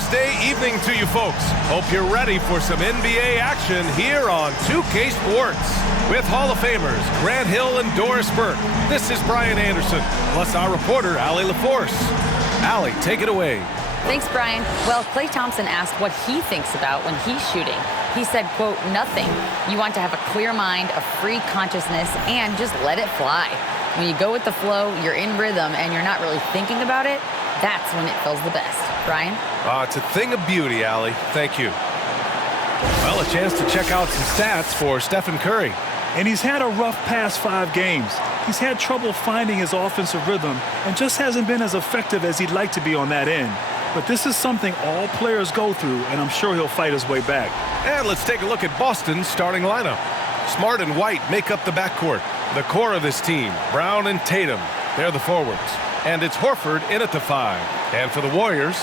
Thursday evening to you folks. Hope you're ready for some NBA action here on 2K Sports. With Hall of Famers Grant Hill and Doris Burke, this is Brian Anderson, plus our reporter, Allie LaForce. Allie, take it away. Thanks, Brian. Well, Klay Thompson asked what he thinks about when he's shooting. He said, quote, nothing. You want to have a clear mind, a free consciousness, and just let it fly. When you go with the flow, you're in rhythm, and you're not really thinking about it, that's when it feels the best. Brian? It's a thing of beauty, Allie. Thank you. Well, a chance to check out some stats for Stephen Curry. And he's had a rough past 5 games. He's had trouble finding his offensive rhythm and just hasn't been as effective as he'd like to be on that end. But this is something all players go through, and I'm sure he'll fight his way back. And let's take a look at Boston's starting lineup. Smart and White make up the backcourt. The core of this team, Brown and Tatum, they're the forwards. And it's Horford in at the 5. And for the Warriors,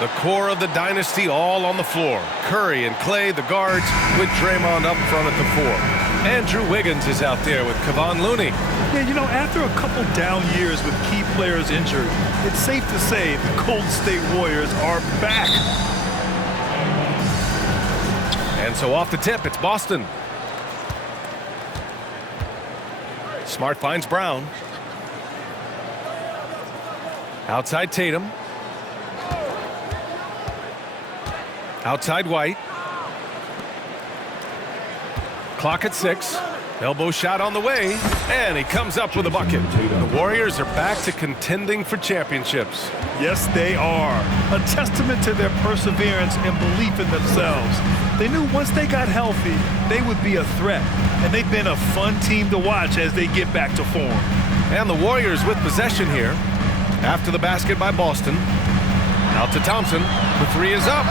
the core of the dynasty all on the floor. Curry and Klay, the guards, with Draymond up front at the 4. Andrew Wiggins is out there with Kevon Looney. Yeah, you know, after a couple down years with key players injured, it's safe to say the Golden State Warriors are back. And so off the tip, it's Boston. Smart finds Brown. Outside Tatum. Outside White. Clock at 6. Elbow shot on the way, and he comes up with a bucket. The Warriors are back to contending for championships. Yes, they are. A testament to their perseverance and belief in themselves. They knew once they got healthy, they would be a threat, and they've been a fun team to watch as they get back to form. And the Warriors with possession here. After the basket by Boston. Out to Thompson. The 3 is up.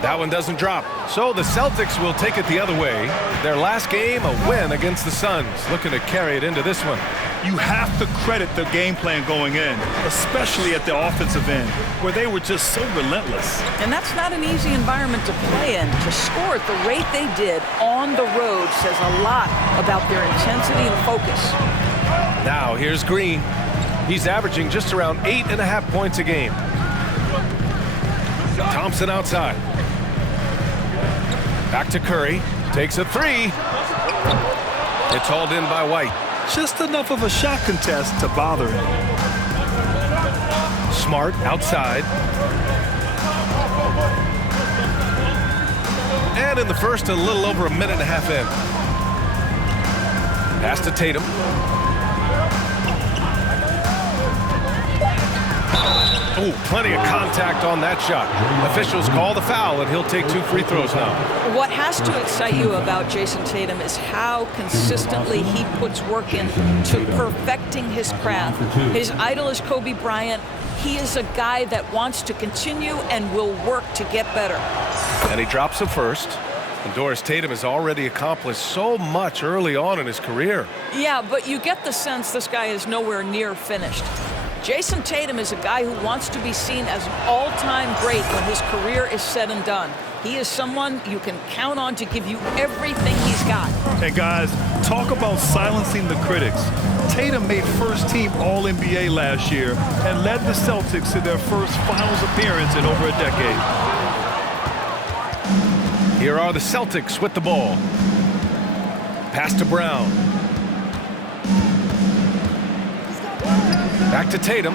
That one doesn't drop. So the Celtics will take it the other way. Their last game, a win against the Suns. Looking to carry it into this one. You have to credit the game plan going in, especially at the offensive end, where they were just so relentless. And that's not an easy environment to play in. To score at the rate they did on the road says a lot about their intensity and focus. Now here's Green. He's averaging just around 8.5 points a game. Thompson outside. Back to Curry. Takes a 3. It's hauled in by White. Just enough of a shot contest to bother him. Smart outside. And in the first, a little over a minute and a half in. Pass to Tatum. Oh, plenty of contact on that shot. Officials call the foul, and he'll take 2 free throws now. What has to excite you about Jason Tatum is how consistently he puts work in to perfecting his craft. His idol is Kobe Bryant. He is a guy that wants to continue and will work to get better. And he drops the first. And Doris Tatum has already accomplished so much early on in his career. Yeah, but you get the sense this guy is nowhere near finished. Jason Tatum is a guy who wants to be seen as an all-time great when his career is said and done. He is someone you can count on to give you everything he's got. And guys, talk about silencing the critics. Tatum made first-team All-NBA last year and led the Celtics to their first finals appearance in over a decade. Here are the Celtics with the ball. Pass to Brown. Back to Tatum.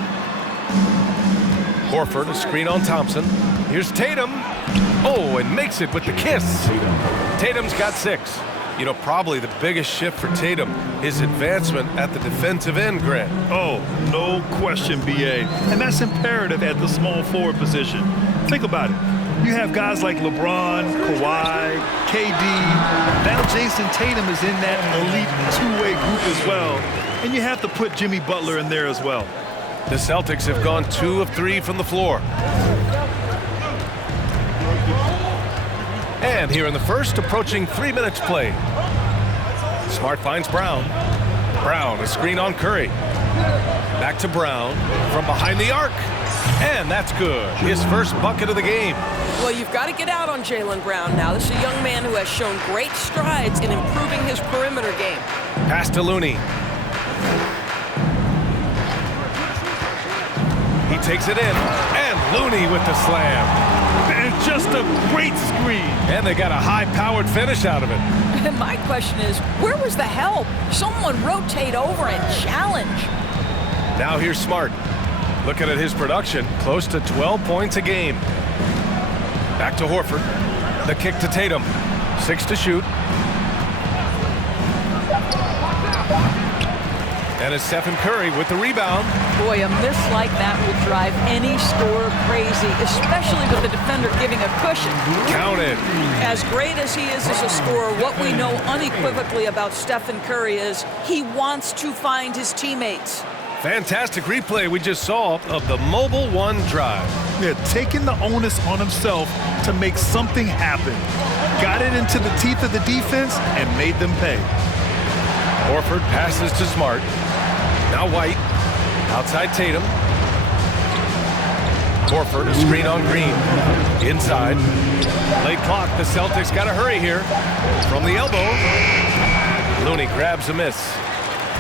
Horford, a screen on Thompson. Here's Tatum. Oh, and makes it with the kiss. Tatum's got 6. You know, probably the biggest shift for Tatum, his advancement at the defensive end, Grant. Oh, no question, B.A. And that's imperative at the small forward position. Think about it. You have guys like LeBron, Kawhi, KD. Now Jason Tatum is in that elite two-way group as well. And you have to put Jimmy Butler in there as well. The Celtics have gone 2 of 3 from the floor. And here in the first, approaching 3 minutes played. Smart finds Brown. Brown, a screen on Curry. Back to Brown from behind the arc. And that's good. His first bucket of the game. Well, you've got to get out on Jaylen Brown now. This is a young man who has shown great strides in improving his perimeter game. Pass to Looney. He takes it in, and Looney with the slam. And just a great screen. And they got a high-powered finish out of it. And my question is, where was the help? Someone rotate over and challenge. Now here's Smart. Looking at his production, close to 12 points a game. Back to Horford. The kick to Tatum. 6 to shoot. And it's Stephen Curry with the rebound. Boy, a miss like that will drive any scorer crazy, especially with the defender giving a cushion. Count it. As great as he is as a scorer, what we know unequivocally about Stephen Curry is he wants to find his teammates. Fantastic replay we just saw of the Mobile One drive. Yeah, taking the onus on himself to make something happen. Got it into the teeth of the defense and made them pay. Horford passes to Smart. Now White. Outside Tatum. Horford, a screen on Green. Inside. Late clock. The Celtics got to hurry here. From the elbow. Looney grabs a miss.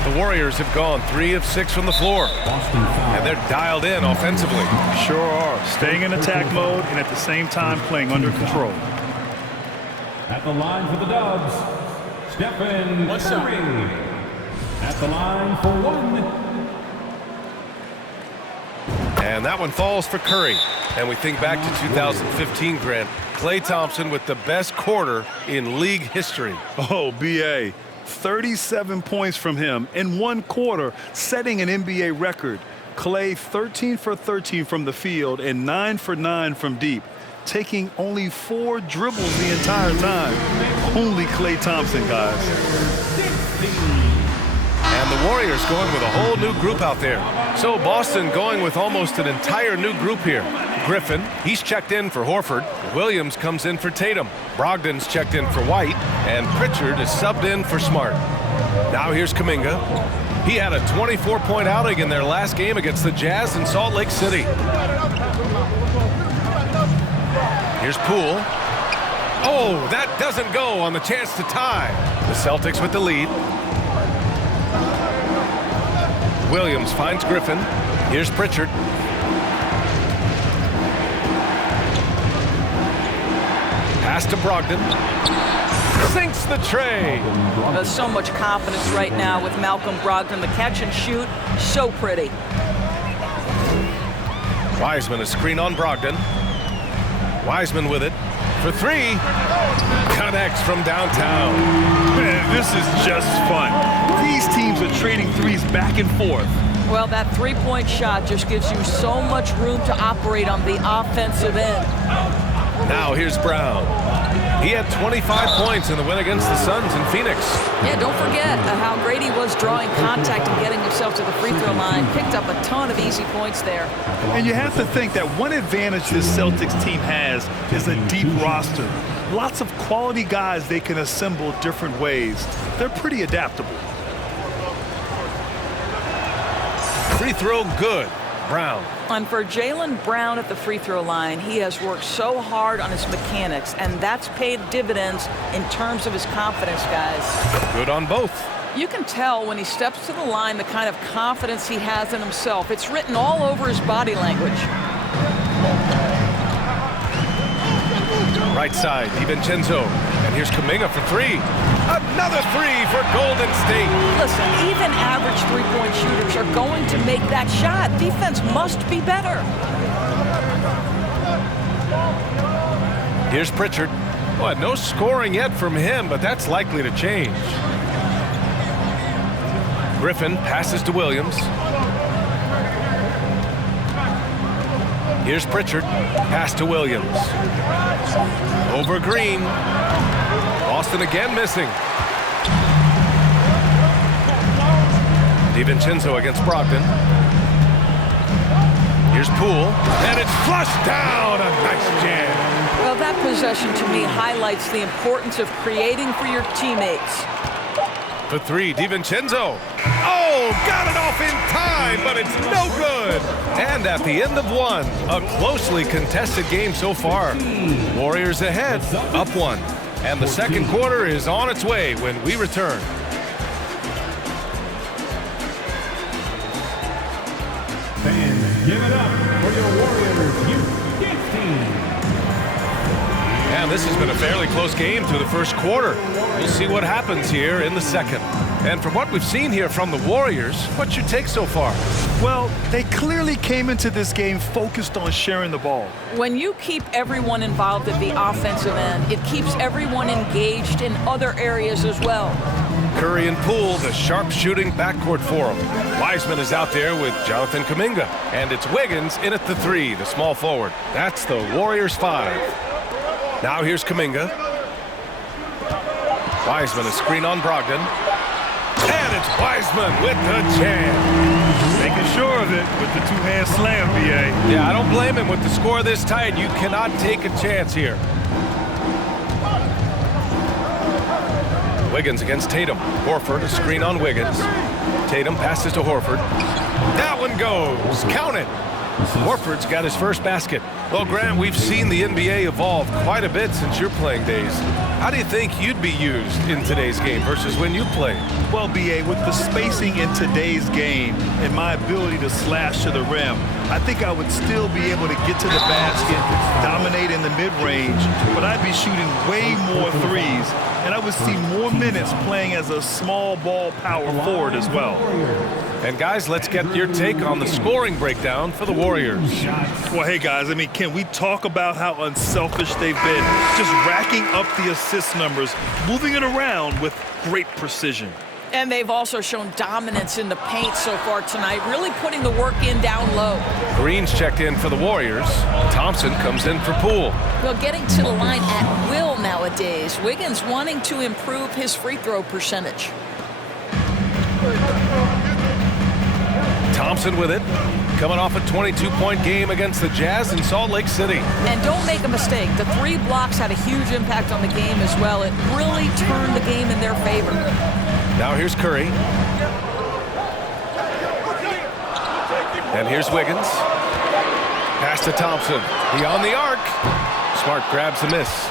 The Warriors have gone 3 of 6 from the floor. And they're dialed in offensively. Sure are. Staying in attack mode and at the same time playing under control. At the line for the Dubs, Stephen Curry. At the line for 1. And that one falls for Curry. And we think back to 2015, Grant. Klay Thompson with the best quarter in league history. Oh, B.A. 37 points from him in one quarter, setting an NBA record. Klay 13 for 13 from the field and 9 for 9 from deep, taking only 4 dribbles the entire time. Only Klay Thompson, guys. And the Warriors going with a whole new group out there. So Boston going with almost an entire new group here. Griffin, he's checked in for Horford. Williams comes in for Tatum. Brogdon's checked in for White. And Pritchard is subbed in for Smart. Now here's Kuminga. He had a 24-point outing in their last game against the Jazz in Salt Lake City. Here's Poole. Oh, that doesn't go on the chance to tie. The Celtics with the lead. Williams finds Griffin. Here's Pritchard. Pass to Brogdon. Sinks the tray. There's so much confidence right now with Malcolm Brogdon. The catch and shoot, so pretty. Wiseman, a screen on Brogdon. Wiseman with it for 3. Connects from downtown. Man, this is just fun. These teams are trading threes back and forth. Well, that three-point shot just gives you so much room to operate on the offensive end. Now here's Brown. He had 25 points in the win against the Suns in Phoenix. Yeah, don't forget how great he was drawing contact and getting himself to the free throw line. Picked up a ton of easy points there. And you have to think that one advantage this Celtics team has is a deep roster. Lots of quality guys they can assemble different ways. They're pretty adaptable. Free throw good. Brown. And for Jaylen Brown at the free throw line, he has worked so hard on his mechanics, and that's paid dividends in terms of his confidence, guys. Good on both. You can tell when he steps to the line the kind of confidence he has in himself. It's written all over his body language. Right side, DiVincenzo. And here's Kuminga for 3. Another 3 for Golden State. Listen, even average three-point shooters are going to make that shot. Defense must be better. Here's Pritchard. Well, no scoring yet from him, but that's likely to change. Griffin passes to Williams. Here's Pritchard. Pass to Williams. Over Green. Boston again missing. DiVincenzo against Brogdon. Here's Poole. And it's flushed down. A nice jam. Well, that possession to me highlights the importance of creating for your teammates. For 3, DiVincenzo. Oh, got it off in time, but it's no good. And at the end of 1, a closely contested game so far. Warriors ahead, up 1. And the second quarter is on its way when we return. Fans, give it up this has been a fairly close game through the first quarter. We'll see what happens here in the second. And from what we've seen here from the Warriors, what's your take so far? Well, they clearly came into this game focused on sharing the ball. When you keep everyone involved at the offensive end, it keeps everyone engaged in other areas as well. Curry and Poole, the sharp-shooting backcourt for him. Wiseman is out there with Jonathan Kuminga. And it's Wiggins in at the 3, the small forward. That's the Warriors 5. Now here's Kuminga. Wiseman, a screen on Brogdon. And it's Wiseman with the jam. Making sure of it with the two-hand slam, B.A. Yeah, I don't blame him with the score this tight. You cannot take a chance here. Wiggins against Tatum. Horford, a screen on Wiggins. Tatum passes to Horford. That one goes. Count it. Horford's got his first basket. Well, Grant, we've seen the NBA evolve quite a bit since your playing days. How do you think you'd be used in today's game versus when you played? Well, B.A., with the spacing in today's game and my ability to slash to the rim, I think I would still be able to get to the basket, dominate in the mid-range, but I'd be shooting way more threes, and I would see more minutes playing as a small ball power forward as well. And guys, let's get your take on the scoring breakdown for the Warriors. Well, hey guys, I mean, can we talk about how unselfish they've been? Just racking up the assist numbers, moving it around with great precision. And they've also shown dominance in the paint so far tonight, really putting the work in down low. Green's checked in for the Warriors. Thompson comes in for Poole. Well, getting to the line at will nowadays. Wiggins wanting to improve his free throw percentage. Thompson with it, coming off a 22-point game against the Jazz in Salt Lake City. And don't make a mistake, the 3 blocks had a huge impact on the game as well. It really turned the game in their favor. Now here's Curry. And here's Wiggins. Pass to Thompson. Beyond the arc. Smart grabs the miss.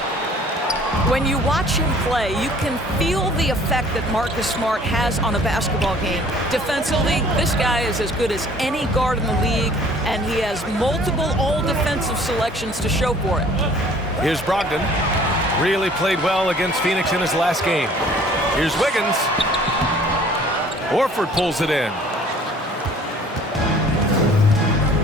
When you watch him play, you can feel the effect that Marcus Smart has on a basketball game. Defensively, this guy is as good as any guard in the league, and he has multiple all-defensive selections to show for it. Here's Brogdon. Really played well against Phoenix in his last game. Here's Wiggins. Horford pulls it in.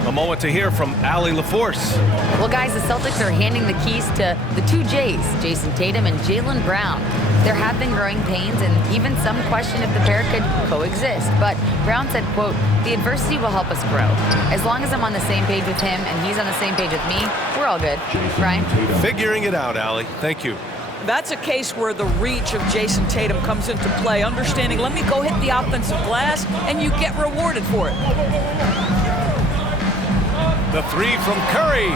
A moment to hear from Allie LaForce. Well, guys, the Celtics are handing the keys to the 2 J's, Jason Tatum and Jaylen Brown. There have been growing pains and even some question if the pair could coexist. But Brown said, quote, "The adversity will help us grow. As long as I'm on the same page with him and he's on the same page with me, we're all good." Brian? Figuring it out, Allie. Thank you. That's a case where the reach of Jason Tatum comes into play. Understanding, let me go hit the offensive glass, and you get rewarded for it. The 3 from Curry.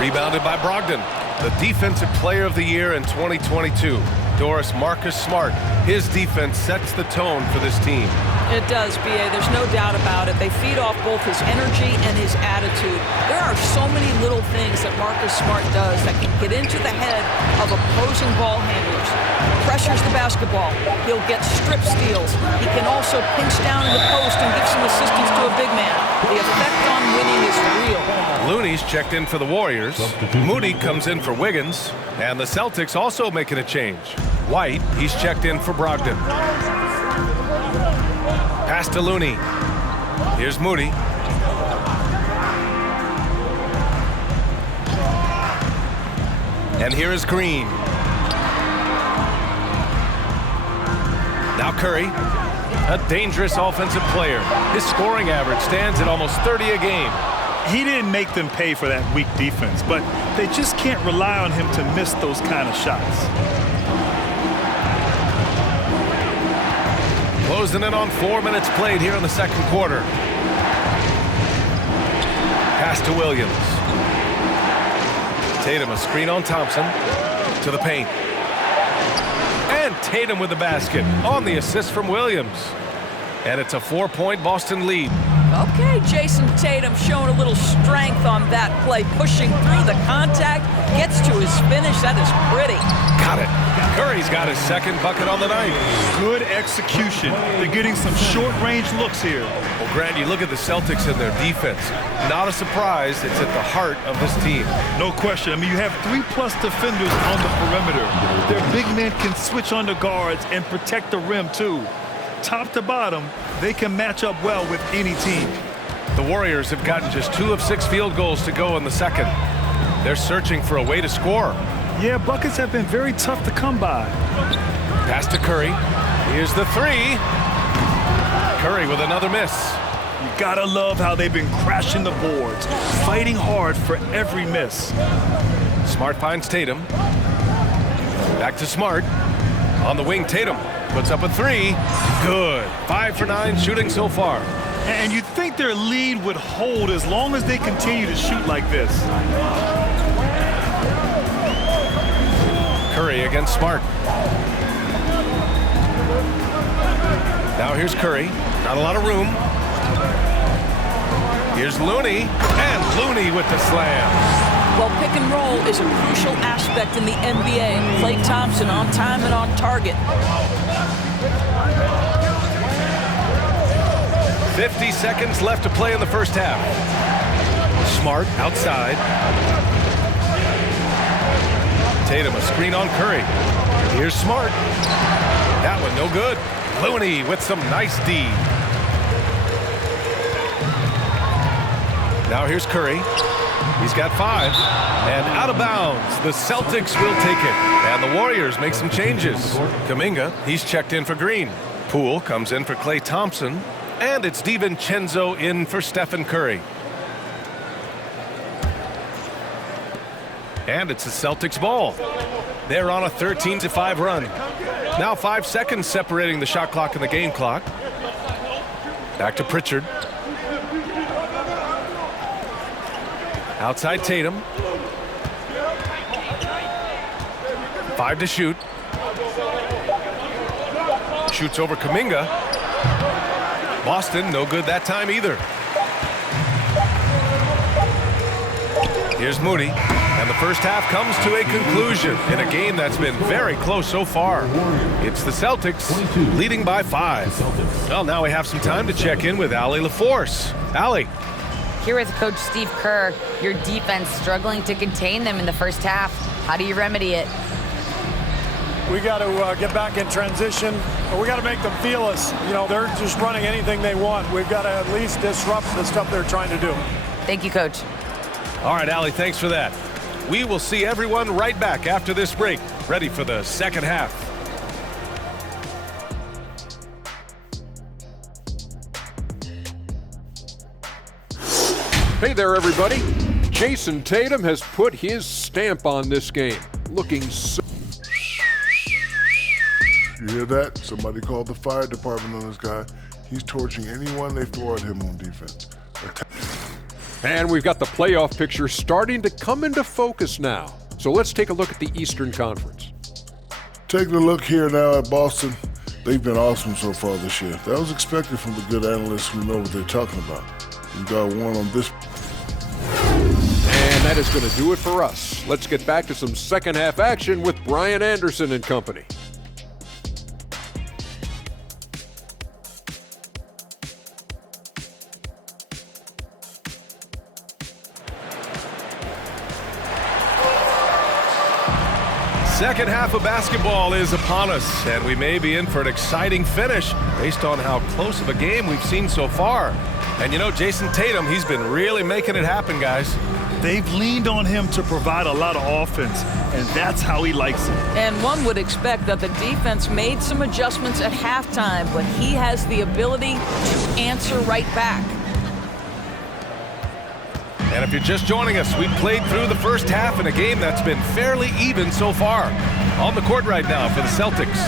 Rebounded by Brogdon. The Defensive Player of the Year in 2022. Doris, Marcus Smart. His defense sets the tone for this team. It does, B.A. There's no doubt about it. They feed off both his energy and his attitude. There are so many little things that Marcus Smart does that can get into the head of opposing ball handlers. Pressures the basketball. He'll get strip steals. He can also pinch down in the post and give some assistance to a big man. The effect on winning is real. Looney's checked in for the Warriors. Moody comes in for Wiggins. And the Celtics also making a change. White, he's checked in for Brogdon. Pass to Looney. Here's Moody. And here is Green. Now Curry, a dangerous offensive player. His scoring average stands at almost 30 a game. He didn't make them pay for that weak defense, but they just can't rely on him to miss those kind of shots. Closing in on 4 minutes played here in the second quarter. Pass to Williams. Tatum, a screen on Thompson. To the paint. And Tatum with the basket on the assist from Williams. And it's a 4-point Boston lead. Okay, Jason Tatum showing a little strength on that play, pushing through the contact, gets to his finish. That is pretty. Got it. Curry's got his second bucket on the night. Good execution. They're getting some short-range looks here. Well, Grant, you look at the Celtics and their defense. Not a surprise. It's at the heart of this team. No question. I mean, you have 3+ defenders on the perimeter. Their big men can switch on the guards and protect the rim, too. Top to bottom, they can match up well with any team. The Warriors have gotten just 2 of 6 field goals to go in the second. They're searching for a way to score. Yeah, buckets have been very tough to come by. Pass to Curry. Here's the 3. Curry with another miss. You gotta love how they've been crashing the boards, fighting hard for every miss. Smart finds Tatum. Back to Smart. On the wing, Tatum puts up a 3. Good. 5 for 9 shooting so far. And you'd think their lead would hold as long as they continue to shoot like this. Curry against Smart. Now here's Curry. Not a lot of room. Here's Looney. And Looney with the slam. Well, pick and roll is a crucial aspect in the NBA. Klay Thompson on time and on target. 50 seconds left to play in the first half. Smart outside. Tatum a screen on Curry. Here's Smart. That one no good. Looney with some nice D. Now here's Curry. He's got 5. And out of bounds. The Celtics will take it. And the Warriors make some changes. Kuminga, he's checked in for Green. Poole comes in for Klay Thompson. And it's DiVincenzo in for Stephen Curry. And it's the Celtics ball. They're on a 13-5 run. Now 5 seconds separating the shot clock and the game clock. Back to Pritchard. Outside Tatum. 5 to shoot. Shoots over Kuminga. Boston, no good that time either. Here's Moody. And the first half comes to a conclusion in a game that's been very close so far. It's the Celtics leading by 5. Well, now we have some time to check in with Allie LaForce. Allie. Here with Coach Steve Kerr, your defense struggling to contain them in the first half. How do you remedy it? We got to get back in transition. We got to make them feel us. You know, they're just running anything they want. We've got to at least disrupt the stuff they're trying to do. Thank you, Coach. All right, Allie, thanks for that. We will see everyone right back after this break, ready for the second half. Hey there, everybody. Jason Tatum has put his stamp on this game. Looking so... You hear that? Somebody called the fire department on this guy. He's torching anyone they throw at him on defense. And we've got the playoff picture starting to come into focus now. So let's take a look at the Eastern Conference. Taking a look here now at Boston. They've been awesome so far this year. That was expected from the good analysts who know what they're talking about. We got one on this. And that is going to do it for us. Let's get back to some second half action with Brian Anderson and company. Second half of basketball is upon us, and we may be in for an exciting finish based on how close of a game we've seen so far. And you know, Jason Tatum, he's been really making it happen, guys. They've leaned on him to provide a lot of offense, and that's how he likes it. And one would expect that the defense made some adjustments at halftime, but he has the ability to answer right back. And if you're just joining us, we've played through the first half in a game that's been fairly even so far. On the court right now for the Celtics,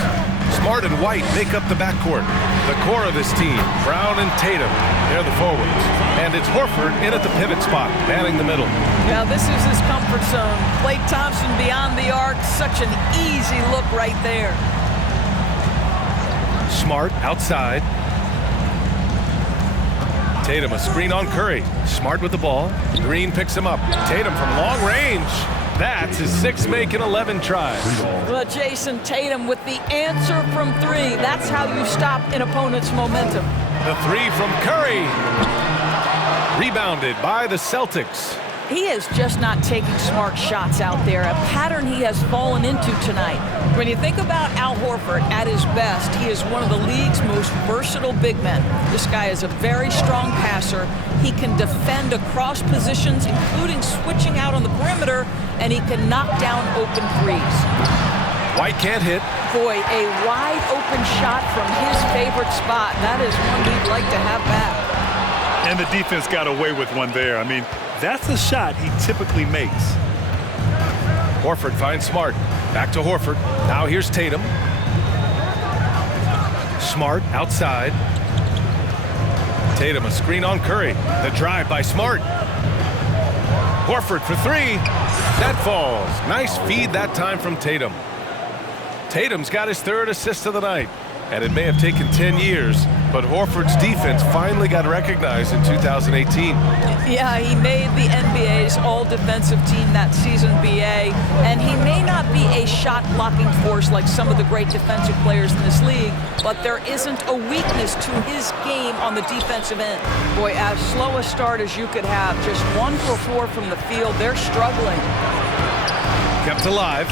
Smart and White make up the backcourt. The core of this team, Brown and Tatum, they're the forwards. And it's Horford in at the pivot spot, manning the middle. Now this is his comfort zone. Klay Thompson beyond the arc, such an easy look right there. Smart outside. Tatum, a screen on Curry. Smart with the ball. Green picks him up. Tatum from long range. That's his 6 make in 11 tries. Well, Jason Tatum with the answer from 3. That's how you stop an opponent's momentum. The 3 from Curry. Rebounded by the Celtics. He is just not taking smart shots out there, a pattern he has fallen into tonight. When you think about Al Horford at his best, he is one of the league's most versatile big men. This guy is a very strong passer. He can defend across positions, including switching out on the perimeter, and he can knock down open threes. White can't hit. Boy, a wide open shot from his favorite spot. That is one we'd like to have back. And the defense got away with one there. I mean, that's the shot he typically makes. Horford finds Smart. Back to Horford. Now here's Tatum. Smart outside. Tatum, a screen on Curry. The drive by Smart. Horford for 3. That falls. Nice feed that time from Tatum. Tatum's got his 3rd assist of the night. And it may have taken 10 years, but Horford's defense finally got recognized in 2018. Yeah, he made the NBA's all-defensive team that season, BA, and he may not be a shot-blocking force like some of the great defensive players in this league, but there isn't a weakness to his game on the defensive end. Boy, as slow a start as you could have, just 1 for 4 from the field, they're struggling. Kept alive.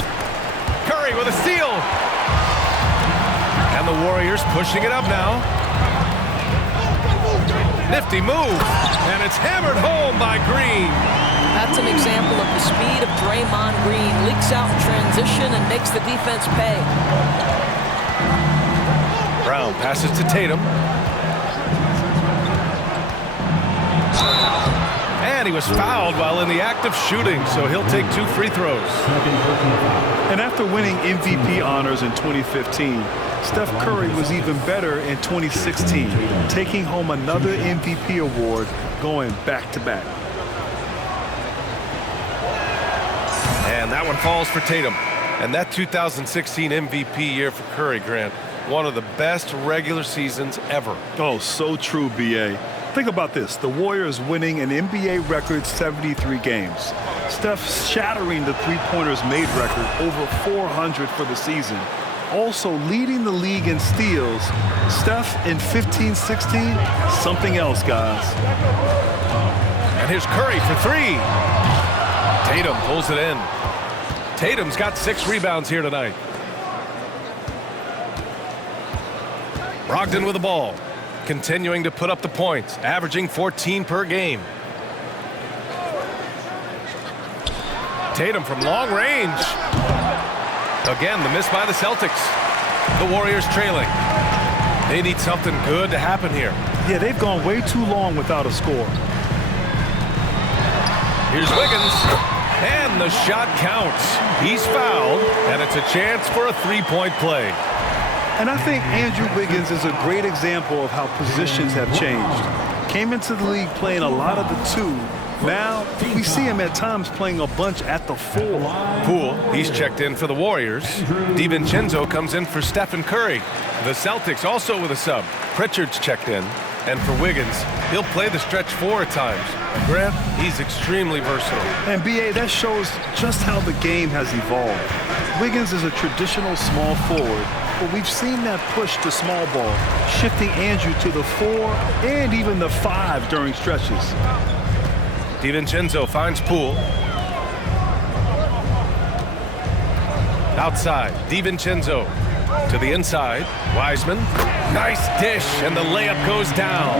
Curry with a steal. And the Warriors pushing it up now. Nifty move, and it's hammered home by Green. That's an example of the speed of Draymond Green. Leaks out in transition and makes the defense pay. Brown passes to Tatum. And he was fouled while in the act of shooting, so he'll take 2 free throws. And after winning MVP honors in 2015, Steph Curry was even better in 2016, taking home another MVP award, going back-to-back. And that one falls for Tatum. And that 2016 MVP year for Curry, Grant, one of the best regular seasons ever. Oh, so true, BA. Think about this. The Warriors winning an NBA record 73 games. Steph shattering the three-pointers made record, over 400 for the season. Also leading the league in steals. Steph in 15-16, something else, guys. And here's Curry for 3. Tatum pulls it in. Tatum's got 6 rebounds here tonight. Brogdon with the ball. Continuing to put up the points, averaging 14 per game. Tatum from long range. Again, the miss by the Celtics. The Warriors trailing. They need something good to happen here. Yeah, they've gone way too long without a score. Here's Wiggins. And the shot counts. He's fouled, and it's a chance for a 3-point play. And I think Andrew Wiggins is a great example of how positions have changed. Came into the league playing a lot of the 2. Now, we see him at times playing a bunch at the 4. Poole, he's checked in for the Warriors. DiVincenzo comes in for Stephen Curry. The Celtics also with a sub. Pritchard's checked in. And for Wiggins, he'll play the stretch 4 at times. Grant, he's extremely versatile. And BA, that shows just how the game has evolved. Wiggins is a traditional small forward, but we've seen that push to small ball, shifting Andrew to the 4 and even the 5 during stretches. DiVincenzo finds Poole. Outside, DiVincenzo to the inside. Wiseman, nice dish, and the layup goes down.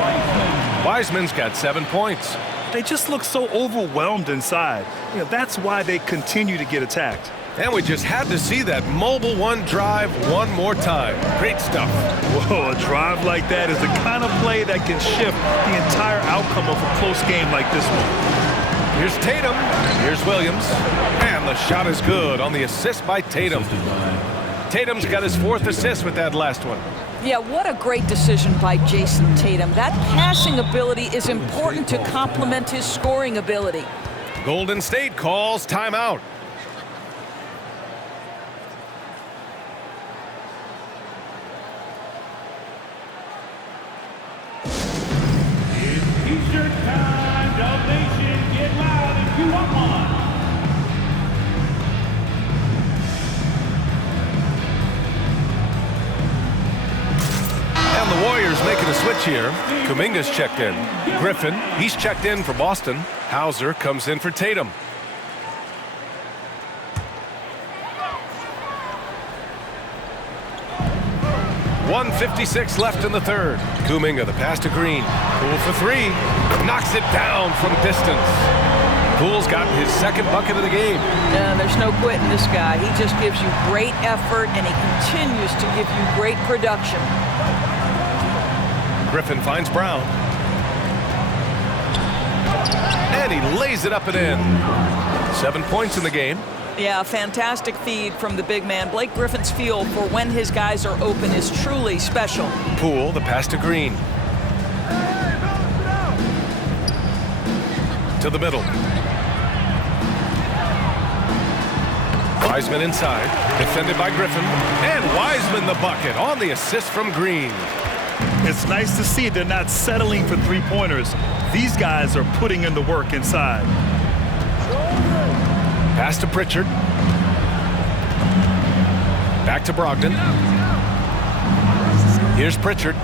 Wiseman's got 7 points. They just look so overwhelmed inside. You know, that's why they continue to get attacked. And we just had to see that mobile 1 drive one more time. Great stuff. Whoa, a drive like that is the kind of play that can shift the entire outcome of a close game like this one. Here's Tatum. Here's Williams. And the shot is good on the assist by Tatum. Tatum's got his 4th assist with that last one. Yeah, what a great decision by Jason Tatum. That passing ability is important to complement his scoring ability. Golden State calls timeout. here. Kuminga's checked in. Griffin, he's checked in for Boston. Hauser comes in for Tatum. .156 left in the third. Kuminga, the pass to Green. Poole for three. Knocks it down from distance. Poole's got his second bucket of the game. Yeah, there's no quitting this guy. He just gives you great effort, and he continues to give you great production. Griffin finds Brown. And he lays it up and in. 7 points in the game. Yeah, fantastic feed from the big man. Blake Griffin's feel for when his guys are open is truly special. Poole, the pass to Green. To the middle. Wiseman inside, defended by Griffin. And Wiseman the bucket on the assist from Green. It's nice to see they're not settling for three-pointers. These guys are putting in the work inside. Pass to Pritchard. Back to Brogdon. Here's Pritchard.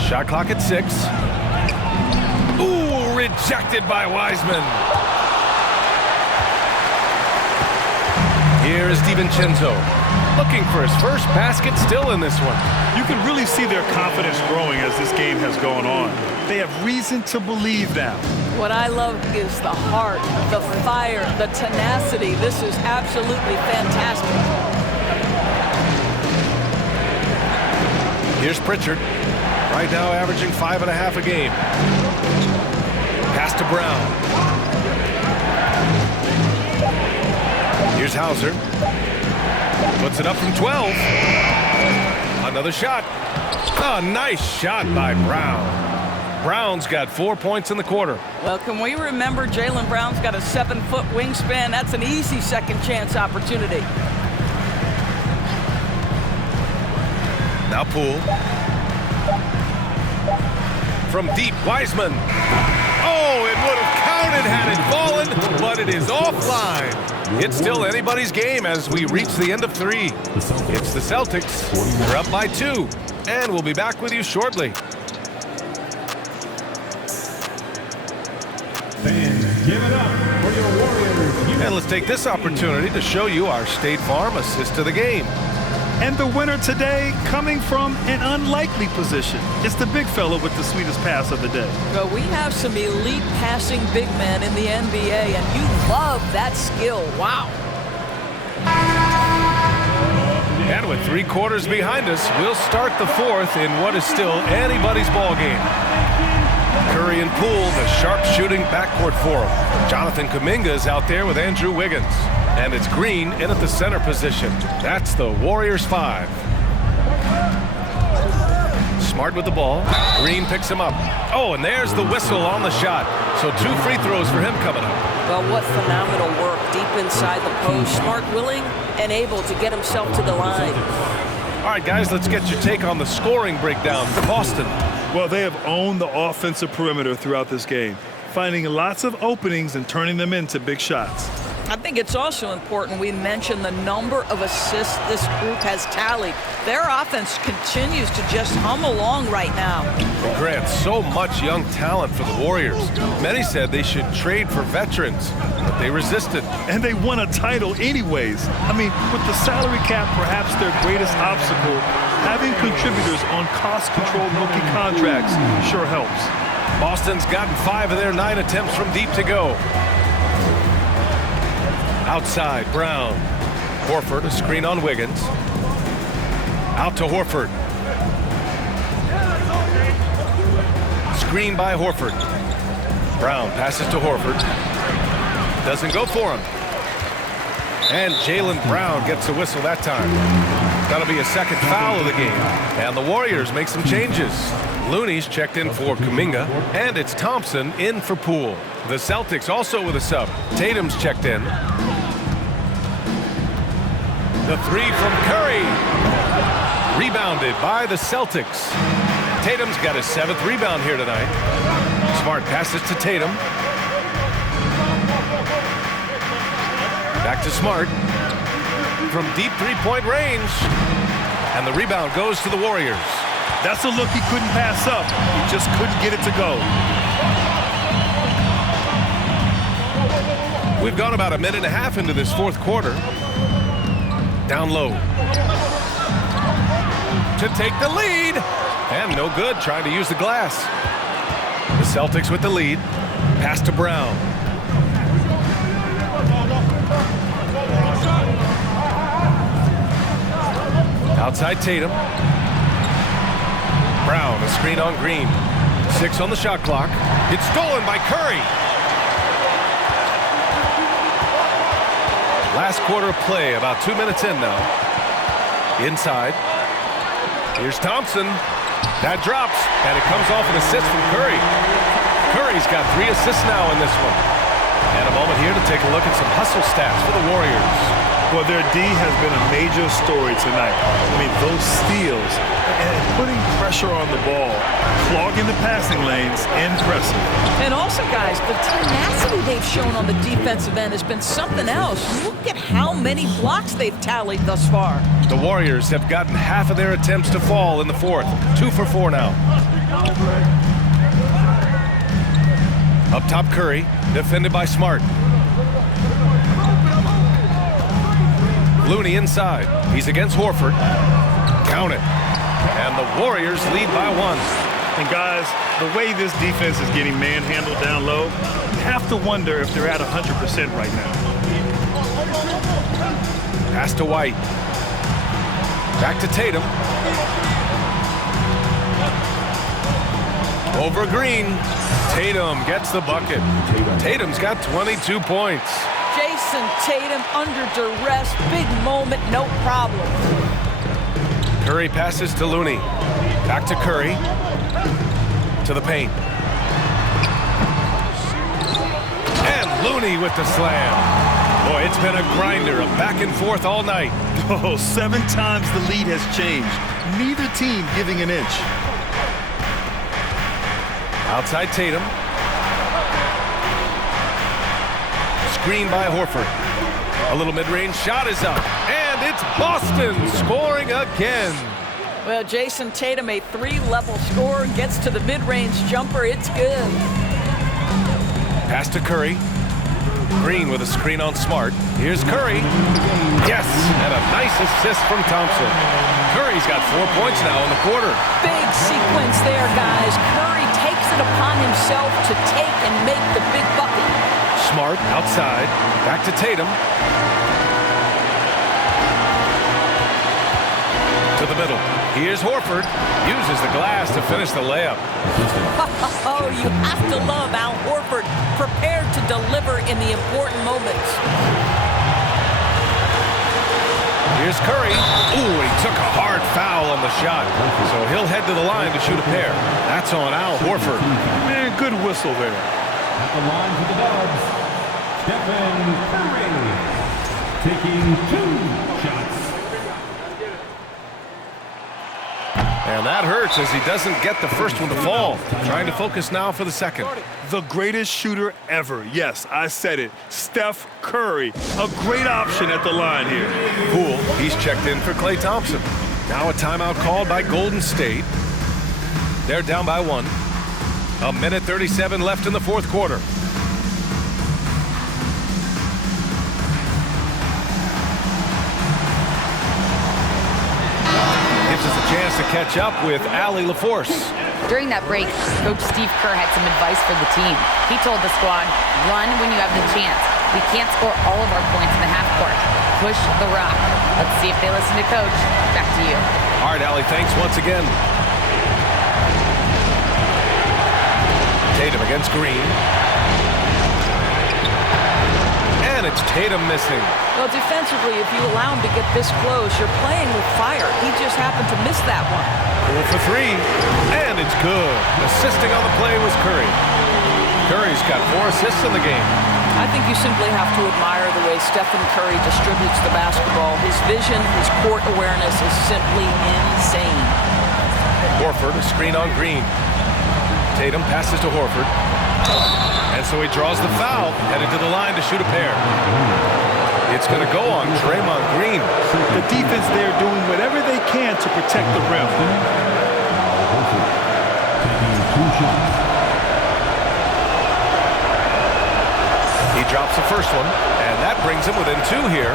Shot clock at 6. Ooh, rejected by Wiseman. Here is DiVincenzo. Looking for his first basket still in this one. You can really see their confidence growing as this game has gone on. They have reason to believe now. What I love is the heart, the fire, the tenacity. This is absolutely fantastic. Here's Pritchard. Right now averaging 5.5 a game. Pass to Brown. Here's Hauser. Puts it up from 12. Another shot. Oh, nice shot by Brown. Brown's got 4 points in the quarter. Well, can we remember Jaylen Brown's got a 7-foot wingspan? That's an easy second chance opportunity. Now Poole. From deep, Wiseman. Oh, it would have counted had it fallen, but it is offline. It's still anybody's game as we reach the end of 3. It's the Celtics. They're up by 2, and we'll be back with you shortly. Fans, give it up for your Warriors. And let's take this opportunity to show you our State Farm assist to the game. And the winner today coming from an unlikely position. It's the big fella with the sweetest pass of the day. Well, we have some elite passing big men in the NBA, and you love that skill. Wow. And with 3 quarters behind us, we'll start the 4th in what is still anybody's ball game. Curry and Poole, the sharp-shooting backcourt for him. Jonathan Kuminga is out there with Andrew Wiggins. And it's Green in at the center position. That's the Warriors 5. Smart with the ball. Green picks him up. Oh, and there's the whistle on the shot. So 2 free throws for him coming up. Well, what phenomenal work deep inside the post. Smart, willing, and able to get himself to the line. All right, guys, let's get your take on the scoring breakdown for Boston. Well, they have owned the offensive perimeter throughout this game, finding lots of openings and turning them into big shots. I think it's also important we mention the number of assists this group has tallied. Their offense continues to just hum along right now. Grant, so much young talent for the Warriors. Many said they should trade for veterans, but they resisted. And they won a title anyways. I mean, with the salary cap perhaps their greatest obstacle, having contributors on cost-controlled rookie contracts sure helps. Boston's gotten 5 of their 9 attempts from deep to go. Outside, Brown. Horford, a screen on Wiggins. Out to Horford. Screen by Horford. Brown passes to Horford. Doesn't go for him. And Jaylen Brown gets a whistle that time. That'll be a second foul of the game. And the Warriors make some changes. Looney's checked in for Kuminga, and it's Thompson in for Poole. The Celtics also with a sub. Tatum's checked in. The 3 from Curry. Rebounded by the Celtics. Tatum's got his 7th rebound here tonight. Smart passes to Tatum. Back to Smart. From deep 3-point range. And the rebound goes to the Warriors. That's a look he couldn't pass up. He just couldn't get it to go. We've gone about a minute and a half into this fourth quarter. Down low. To take the lead. And no good, trying to use the glass. The Celtics with the lead. Pass to Brown. Outside Tatum. Brown, a screen on Green. 6 on the shot clock. It's stolen by Curry. Last quarter of play, about 2 minutes in now. Inside. Here's Thompson. That drops, and it comes off an assist from Curry. Curry's got 3 assists now in this one. And a moment here to take a look at some hustle stats for the Warriors. Well, their D has been a major story tonight. I mean, those steals and putting pressure on the ball, clogging the passing lanes, impressive. And also, guys, the tenacity they've shown on the defensive end has been something else. Look at how many blocks they've tallied thus far. The Warriors have gotten half of their attempts to fall in the fourth. 2 for 4 now. Up top, Curry, defended by Smart. Looney inside. He's against Horford. Count it. And the Warriors lead by 1. And guys, the way this defense is getting manhandled down low, you have to wonder if they're at 100% right now. Pass to White. Back to Tatum. Over Green. Tatum gets the bucket. Tatum's got 22 points. Jason Tatum under duress, big moment, no problem. Curry passes to Looney. Back to Curry. To the paint. And Looney with the slam. Boy, it's been a grinder, a back and forth all night. Oh, 7 times the lead has changed. Neither team giving an inch. Outside Tatum. Screen by Horford. A little mid-range shot is up. And it's Boston scoring again. Well, Jason Tatum, a 3-level scorer, gets to the mid-range jumper. It's good. Pass to Curry. Green with a screen on Smart. Here's Curry. Yes, and a nice assist from Thompson. Curry's got 4 points now in the quarter. Big sequence there, guys. Curry takes it upon himself to take and make the big bucket. Smart outside. Back to Tatum. To the middle. Here's Horford. Uses the glass to finish the layup. Oh, you have to love Al Horford, prepared to deliver in the important moments. Here's Curry. Ooh, he took a hard foul on the shot. So he'll head to the line to shoot a pair. That's on Al Horford. Man, good whistle there. At the line for the Dubs, Stephen Curry, taking 2 shots. And that hurts as he doesn't get the first one to fall. Trying to focus now for the second. The greatest shooter ever. Yes, I said it. Steph Curry. A great option at the line here. Poole, he's checked in for Klay Thompson. Now a timeout called by Golden State. They're down by 1. A minute 37 left in the fourth quarter. Gives us a chance to catch up with Allie LaForce. During that break, Coach Steve Kerr had some advice for the team. He told the squad, run when you have the chance. We can't score all of our points in the half court. Push the rock. Let's see if they listen to Coach. Back to you. All right, Allie, thanks once again. Tatum against Green. And it's Tatum missing. Well, defensively, if you allow him to get this close, you're playing with fire. He just happened to miss that one. 4 for 3, and it's good. Assisting on the play was Curry. Curry's got 4 assists in the game. I think you simply have to admire the way Stephen Curry distributes the basketball. His vision, his court awareness is simply insane. Horford, a screen on Green. Tatum passes to Horford. And so he draws the foul, headed to the line to shoot a pair. It's going to go on Draymond Green. The defense there doing whatever they can to protect the rim. Horford, taking 2 shots. He drops the first one, and that brings him within 2 here.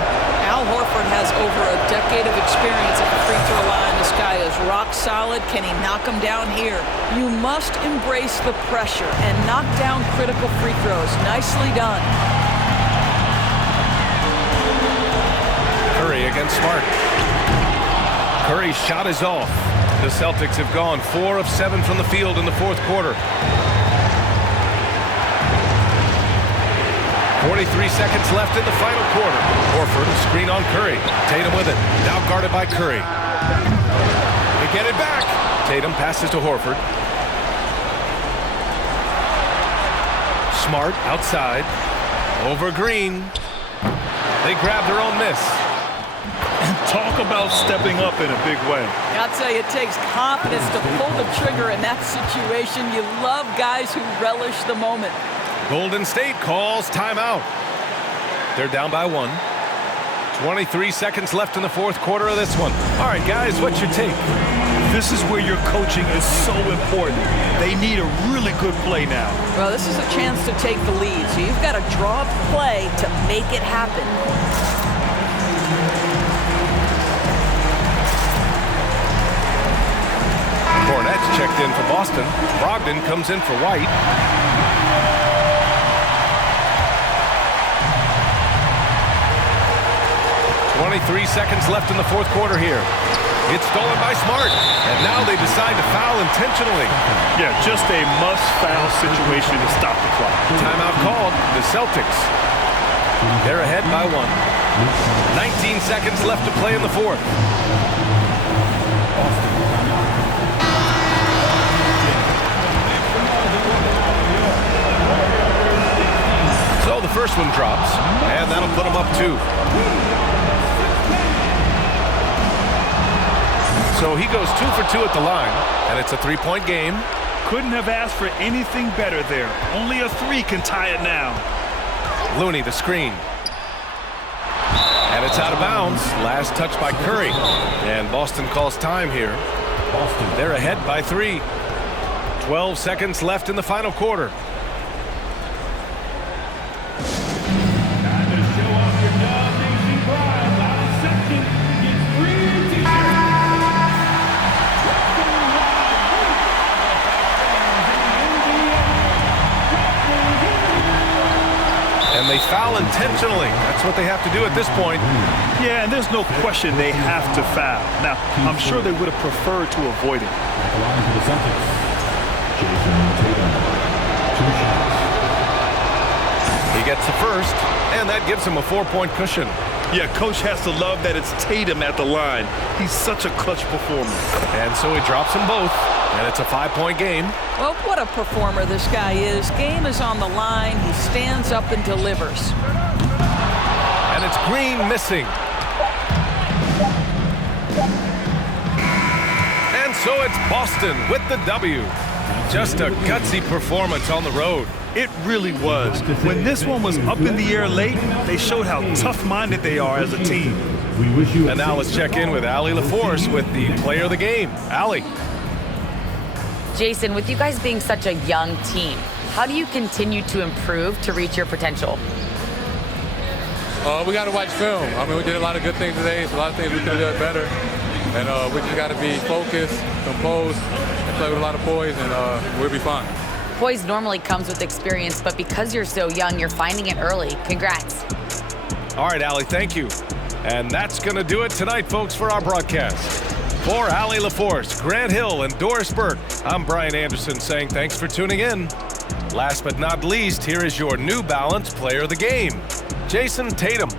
Al Horford has over a decade of experience at the free throw line. This guy is rock solid. Can he knock him down here? You must embrace the pressure and knock down critical free throws. Nicely done. Curry against Smart. Curry's shot is off. The Celtics have gone 4 of 7 from the field in the fourth quarter. 43 seconds left in the final quarter. Horford, screen on Curry. Tatum with it. Now guarded by Curry. They get it back. Tatum passes to Horford. Smart outside. Over Green. They grab their own miss. And talk about stepping up in a big way. I'll tell you, it takes confidence to pull the trigger in that situation. You love guys who relish the moment. Golden State calls timeout. They're down by 1. 23 seconds left in the fourth quarter of this one. All right, guys, what's your take? This is where your coaching is so important. They need a really good play now. Well, this is a chance to take the lead, so you've got to draw a play to make it happen. Cornette's checked in for Boston. Brogdon comes in for White. .23 seconds left in the fourth quarter here. It's stolen by Smart, and now they decide to foul intentionally. Yeah, just a must-foul situation to stop the clock. Timeout called. The Celtics. They're ahead by 1. 19 seconds left to play in the fourth. So the first one drops, and that'll put them up 2. So he goes 2 for 2 at the line, and it's a 3-point game. Couldn't have asked for anything better there. Only a 3 can tie it now. Looney, the screen. And it's out of bounds. Last touch by Curry. And Boston calls time here. They're ahead by 3. 12 seconds left in the final quarter. And they foul intentionally. That's what they have to do at this point. Yeah, and there's no question they have to foul. Now, I'm sure they would have preferred to avoid it. At the line for the Celtics, Jason Tatum, 2 shots. He gets the first, and that gives him a 4-point cushion. Yeah, coach has to love that it's Tatum at the line. He's such a clutch performer. And so he drops them both, and it's a 5-point game. Well, what a performer this guy is. Game is on the line. He stands up and delivers. And it's Green missing. And so it's Boston with the W. Just a gutsy performance on the road. It really was. When this one was up in the air late, they showed how tough-minded they are as a team. And now let's check in with Allie LaForce with the player of the game. Allie. Jason, with you guys being such a young team, how do you continue to improve to reach your potential? We got to watch film. I mean, we did a lot of good things today. So a lot of things we could have done better. And we just got to be focused, composed, and play with a lot of poise, and we'll be fine. Poise normally comes with experience, but because you're so young, you're finding it early. Congrats. All right, Allie, thank you. And that's going to do it tonight, folks, for our broadcast. For Allie LaForce, Grant Hill, and Doris Burke, I'm Brian Anderson saying thanks for tuning in. Last but not least, here is your New Balance player of the game, Jason Tatum.